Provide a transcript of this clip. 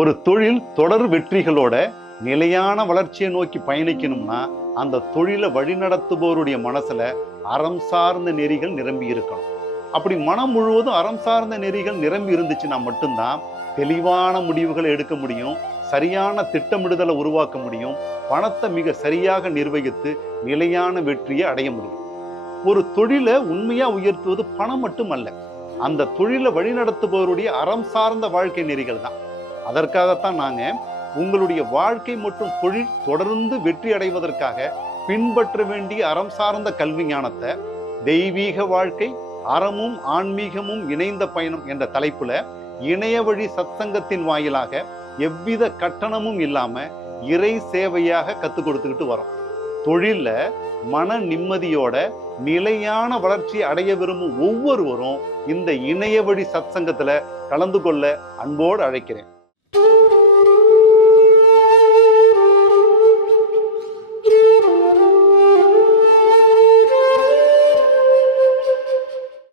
ஒரு தொழில் தொடர் வெற்றிகளோட நிலையான வளர்ச்சியை நோக்கி பயணிக்கணும்னா அந்த தொழிலை வழிநடத்துபவருடைய மனசுல அறம் சார்ந்த நெறிகள் நிரம்பி இருக்கணும். அப்படி மனம் முழுவதும் அறம் சார்ந்த நெறிகள் நிரம்பி இருந்துச்சுன்னா மட்டும்தான் தெளிவான முடிவுகளை எடுக்க முடியும், சரியான திட்டமிடுதலை உருவாக்க முடியும், பணத்தை மிக சரியாக நிர்வகித்து நிலையான வெற்றியை அடைய முடியும். ஒரு தொழிலை உண்மையா உயர்த்துவது பணம் மட்டுமல்ல, அந்த தொழிலை வழிநடத்துபவருடைய அறம் சார்ந்த வாழ்க்கை நெறிகள் தான். அதற்காகத்தான் நாங்க உங்களுடைய வாழ்க்கை மற்றும் தொழில் தொடர்ந்து வெற்றி அடைவதற்காக பின்பற்ற வேண்டிய அறம் சார்ந்த கல்வி ஞானத்தை தெய்வீக வாழ்க்கை அறமும் ஆன்மீகமும் இணைந்த பயணம் என்ற தலைப்புல இணைய வழி சத்சங்கத்தின் வாயிலாக எவ்வித கட்டணமும் இல்லாம இறை சேவையாக கத்துக் கொடுத்துக்கிட்டு வரோம். தொழில்ல மன நிம்மதியோட நிலையான வளர்ச்சி அடைய விரும்பும் ஒவ்வொருவரும் இந்த இணைய வழி சத்சங்கத்துல கலந்து கொள்ள அன்போடு அழைக்கிறேன்.